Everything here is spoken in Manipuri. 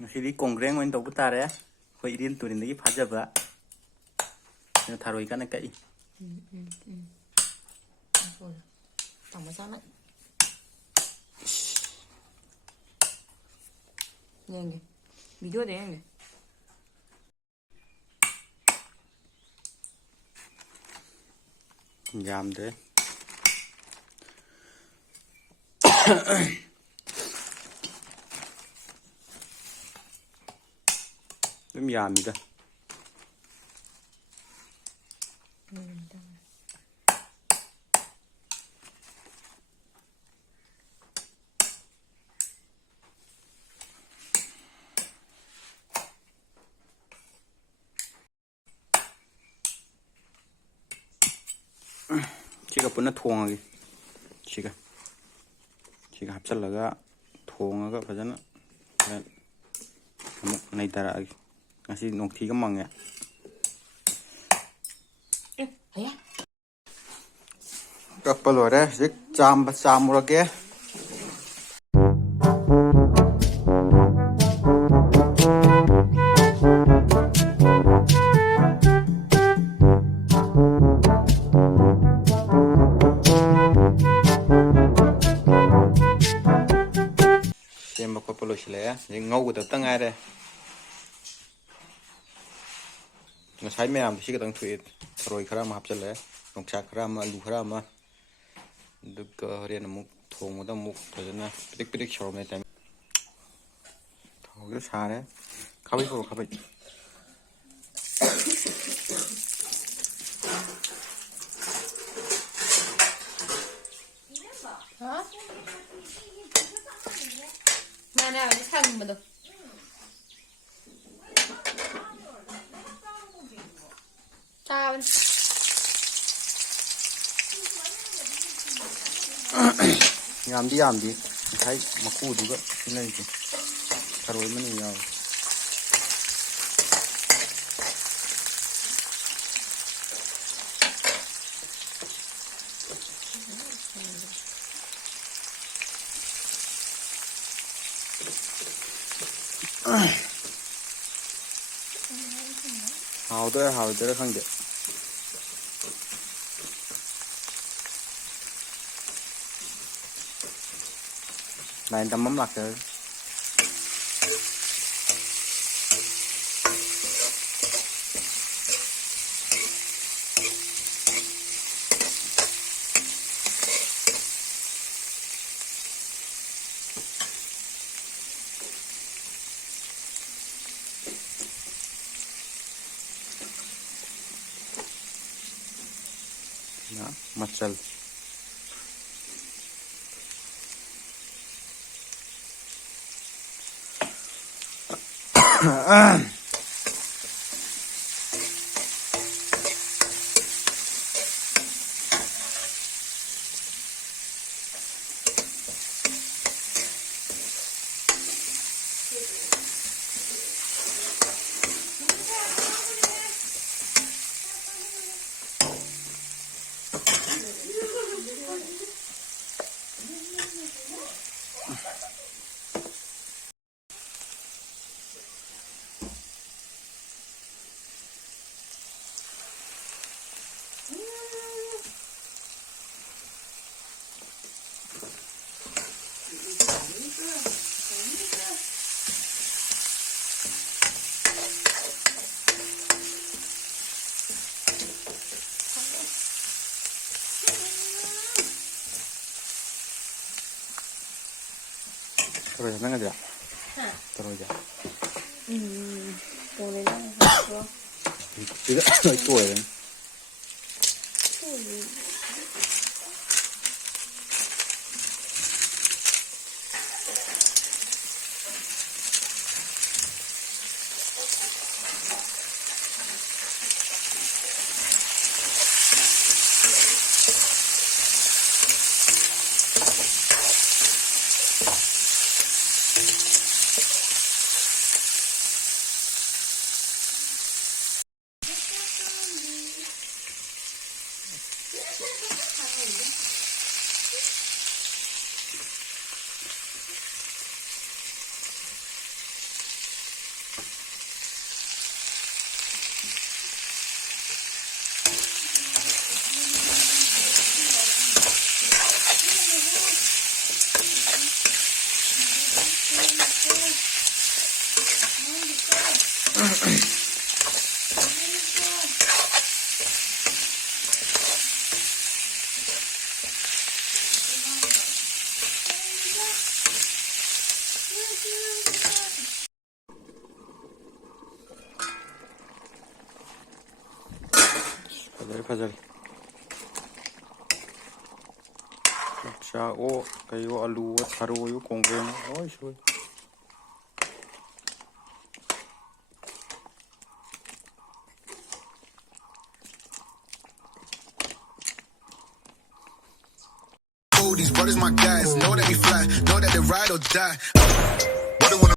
ꯉꯁꯤꯗꯤ ꯀꯣꯡꯒ꯭ꯔꯦꯡ ꯑꯣꯏꯅ ꯇꯧꯕ ꯇꯥꯔꯦ ꯑꯩꯈꯣꯏ ꯏꯔꯦꯟ ꯇꯨꯔꯦꯟꯗꯒꯤ ꯐꯥꯖꯕ ꯊꯥꯔꯣꯏ ꯀꯟꯅ ꯀꯛꯏ Tổng một sao đấy. Nghe nghe. Video đấy nghe. ꯌꯥꯝꯗ꯭ꯔꯦ ꯑꯗꯨꯝ ꯌꯥꯝꯃꯤꯗ siga punna thongage siga hapchallaga thongaga fajana amuk naidarage ngasi nongthiga mange Haya. Kappa lore zik chamurage ꯁꯦꯝꯕ ꯈꯣꯠꯄ ꯂꯣꯏꯁꯤꯜꯂꯛꯑꯦ ꯍꯧꯖꯤꯛ ꯉꯧꯒꯗꯕꯇ ꯉꯥꯏꯔꯦ ꯉꯁꯥꯏ ꯃꯌꯥꯝꯗꯣ ꯁꯤ ꯈꯛꯇꯪ ꯊꯣꯛꯑꯦ ꯊꯔꯣꯏ ꯈꯔ ꯑꯃ ꯍꯥꯞꯆꯤꯜꯂꯦ ꯌꯣꯡꯆꯥꯛ ꯈꯔ ꯑꯃ ꯑꯂꯨ ꯈꯔ ꯑꯃ ꯑꯗꯨꯒ ꯍꯣꯔꯦꯟ ꯑꯃꯨꯛ ꯊꯣꯡꯕꯗ ꯑꯃꯨꯛ ꯐꯖꯅ ꯄꯤꯗꯤꯛ ꯄꯤꯗꯤꯛ ꯁꯧꯔꯝꯃꯦ ꯇꯥꯏꯝ ꯊꯥꯎꯁꯨ ꯁꯥꯔꯦ ꯈꯥꯕꯩ ꯄꯨꯔꯛꯑꯣ ꯈꯥꯕꯩ Hả? Nào cái thằng mà được. Sao bên? ꯌꯥꯝꯗꯤ ꯉꯁꯥꯏ ꯃꯀꯨꯗꯨꯒ ꯁꯤꯟꯅꯔꯤꯁꯦ ꯊꯔꯣꯏ ꯑꯃꯅꯤ ꯌꯥꯎꯋꯦ ꯍꯥꯎꯗꯣꯏꯔ ꯍꯥꯎꯗꯣꯏꯔ ꯈꯪꯗꯦ ꯂꯥꯏꯟ ꯇꯝꯕ ꯑꯃ ꯂꯥꯛꯆꯔꯦ मचल Terus mana dia? Terus aja. Boleh lah. Tidak itu ya. ꯐꯖꯔꯦ ꯐꯖꯔꯦ ꯆꯥꯛꯑꯣ ꯀꯩꯑꯣ ꯑꯂꯨꯑꯣ ꯊꯔꯣꯏꯑꯣ ꯀꯣꯡꯒ꯭ꯔꯦꯡꯑꯣ ꯂꯣꯏ ꯁꯨꯏ These brothers my guys, know that we fly, know that they ride or die. What do wanna